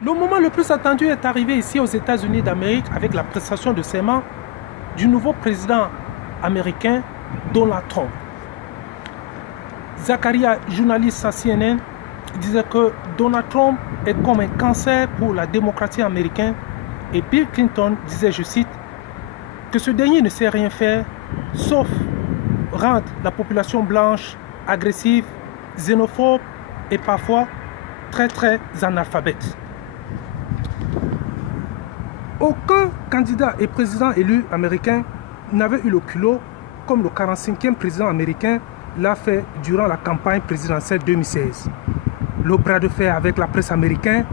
Le moment le plus attendu est arrivé ici aux États-Unis d'Amérique avec la prestation de serment du nouveau président américain Donald Trump. Zakaria, journaliste à CNN, disait que Donald Trump est comme un cancer pour la démocratie américaine et Bill Clinton disait, je cite, que ce dernier ne sait rien faire sauf rendre la blanche agressive, xénophobe et parfois très analphabète. Aucun candidat et président élu américain n'avait eu le culot comme le 45e président américain l'a fait durant la campagne présidentielle 2016. Le bras de fer avec la presse américaine,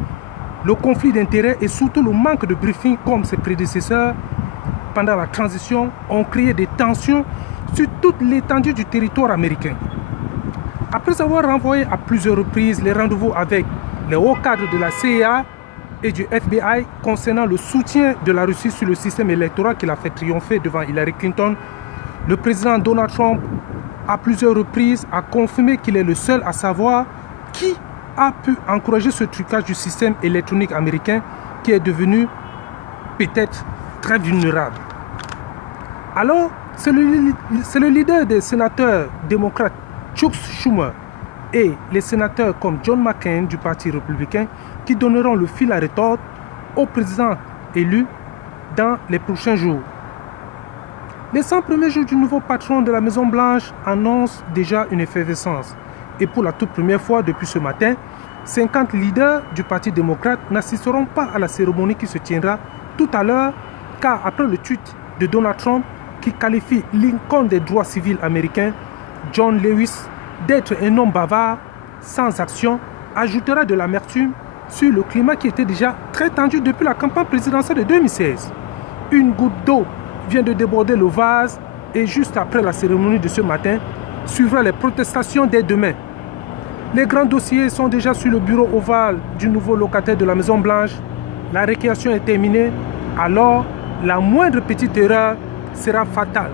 le conflit d'intérêts et surtout le manque de briefing comme ses prédécesseurs pendant la transition ont créé des tensions sur toute l'étendue du territoire américain. Après avoir renvoyé à plusieurs reprises les rendez-vous avec les hauts cadres de la CIA et du FBI concernant le soutien de la Russie sur le système électoral qui l'a fait triompher devant Hillary Clinton, le président Donald Trump à plusieurs reprises a confirmé qu'il est le seul à savoir qui a pu encourager ce trucage du système électronique américain qui est devenu peut-être très vulnérable. Alors, c'est le leader des sénateurs démocrates, Chuck Schumer, et les sénateurs comme John McCain du Parti républicain qui donneront le fil à retordre au président élu dans les prochains jours. Les 100 premiers jours du nouveau patron de la Maison-Blanche annoncent déjà une effervescence. Et pour la toute première fois depuis ce matin, 50 leaders du Parti démocrate n'assisteront pas à la cérémonie qui se tiendra tout à l'heure, car après le tweet de Donald Trump qui qualifie Lincoln des droits civils américains, John Lewis, d'être un homme bavard, sans action, ajoutera de l'amertume sur le climat qui était déjà très tendu depuis la campagne présidentielle de 2016. Une goutte d'eau vient de déborder le vase et juste après la cérémonie de ce matin, suivra les protestations dès demain. Les grands dossiers sont déjà sur le bureau ovale du nouveau locataire de la Maison-Blanche. La récréation est terminée, alors la moindre petite erreur sera fatale.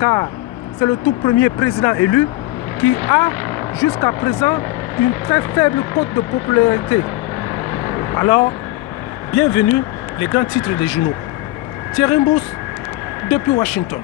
Car c'est le tout premier président élu qui a jusqu'à présent une très faible cote de popularité. Alors, bienvenue les grands titres des journaux. Thierry Mbous depuis Washington.